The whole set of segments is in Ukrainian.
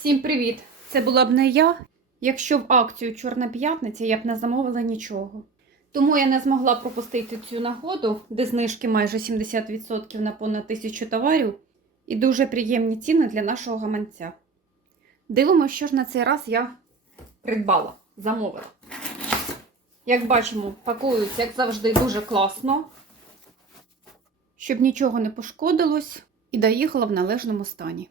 Всім привіт! Це була б не я, якщо в акцію Чорна п'ятниця я б не замовила нічого. Тому я не змогла пропустити цю нагоду, де знижки майже 70% на понад тисячу товарів і дуже приємні ціни для нашого гаманця. Дивимося, що ж на цей раз я придбала, замовила. Як бачимо, пакуються, як завжди, дуже класно, щоб нічого не пошкодилось і доїхала в належному стані.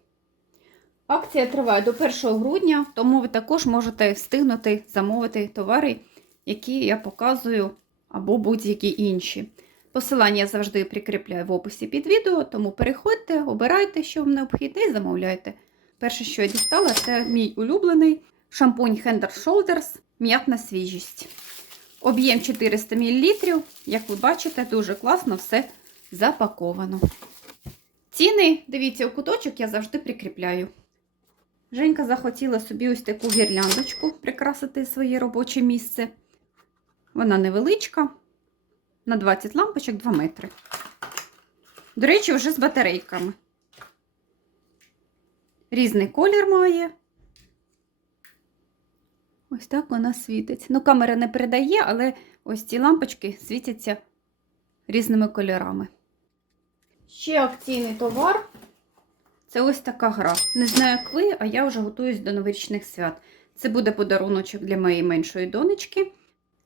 Акція триває до 1 грудня, тому ви також можете встигнути замовити товари, які я показую, або будь-які інші. Посилання я завжди прикріпляю в описі під відео, тому переходьте, обирайте, що вам необхідно, і замовляйте. Перше, що я дістала, це мій улюблений шампунь Hand Shoulders м'ятна свіжість. Об'єм 400 мл. Як ви бачите, дуже класно все запаковано. Ціни, дивіться, у куточок я завжди прикріпляю. Женька захотіла собі ось таку гірляндочку прикрасити своє робоче місце. Вона невеличка, на 20 лампочок 2 метри. До речі, вже з батарейками. Різний колір має. Ось так вона світить. Ну, камера не передає, але ось ці лампочки світяться різними кольорами. Ще акційний товар. Це ось така гра. Не знаю, як ви, а я вже готуюсь до новорічних свят. Це буде подаруночок для моєї меншої донечки.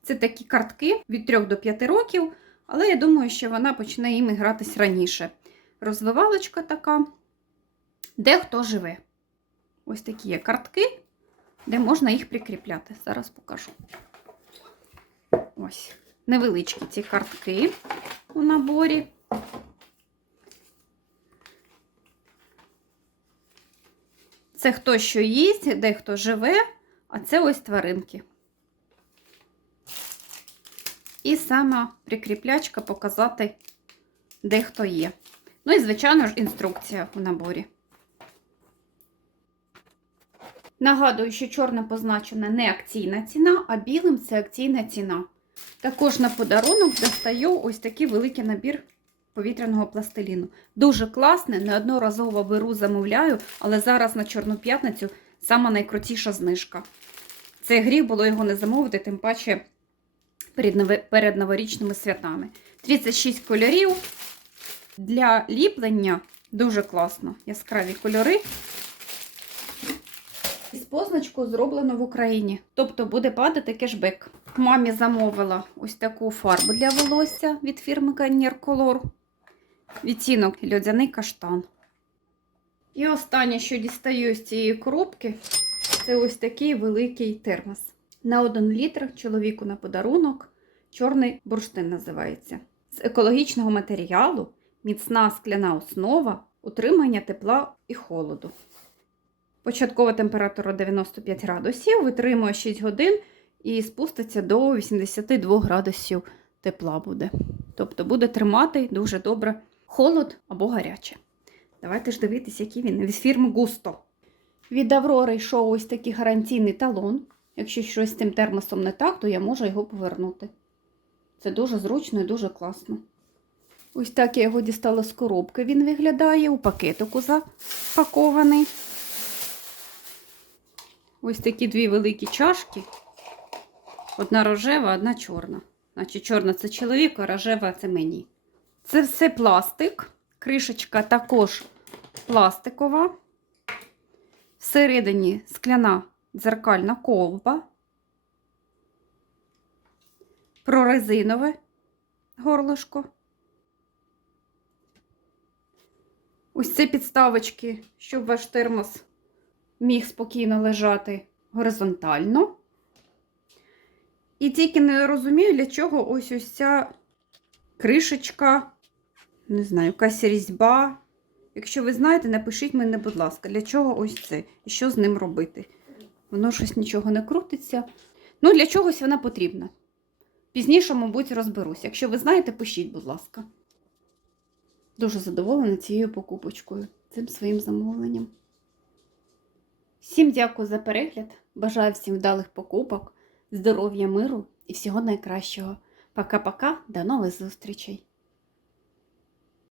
Це такі картки від 3 до 5 років, але я думаю, що вона почне їм гратись раніше. Розвивалочка така, де хто живе. Ось такі є картки, де можна їх прикріпляти. Зараз покажу. Ось. Невеличкі ці картки у наборі. Це хто що їсть, де хто живе, а це ось тваринки. І сама прикріплячка показати, де хто є. Ну і, звичайно ж, інструкція в наборі. Нагадую, що чорна позначена не акційна ціна, а білим це акційна ціна. Також на подарунок достаю ось такий великий набір повітряного пластиліну. Дуже класне, неодноразово беру, замовляю, але зараз на Чорну п'ятницю сама найкрутіша знижка. Це гріх було його не замовити, тим паче перед, перед новорічними святами. 36 кольорів. Для ліплення дуже класно. Яскраві кольори. І з позначкою зроблено в Україні. Тобто буде падати кешбек. Мамі замовила ось таку фарбу для волосся від фірми Garnier Color. Відтінок льодяний каштан. І останнє, що дістаю з цієї коробки, це ось такий великий термос. На 1 літр чоловіку на подарунок. Чорний бурштин називається. З екологічного матеріалу, міцна скляна основа, утримання тепла і холоду. Початкова температура 95 градусів, витримує 6 годин і спуститься до 82 градусів тепла буде. Тобто буде тримати дуже добре холод або гаряче. Давайте ж дивитися, який він від фірми Густо. Від Аврори йшов ось такий гарантійний талон. Якщо щось з цим термосом не так, то я можу його повернути. Це дуже зручно і дуже класно. Ось так я його дістала з коробки. Він виглядає у пакетику запакований. Ось такі дві великі чашки. Одна рожева, одна чорна. Значить, чорна це чоловік, а рожева це мені. Це все пластик. Кришечка також пластикова. Всередині скляна дзеркальна колба. Прорезинове горлишко. Ось це підставочки, щоб ваш термос міг спокійно лежати горизонтально. І тільки не розумію, для чого ось ось ця кришечка, не знаю, якась різьба. Якщо ви знаєте, напишіть мені, будь ласка, для чого ось це і що з ним робити. Воно щось нічого не крутиться. Ну, для чогось вона потрібна. Пізніше, мабуть, розберусь. Якщо ви знаєте, пишіть, будь ласка. Дуже задоволена цією покупочкою, цим своїм замовленням. Всім дякую за перегляд. Бажаю всім вдалих покупок, здоров'я, миру і всього найкращого. Пока-пока, до нових зустрічей!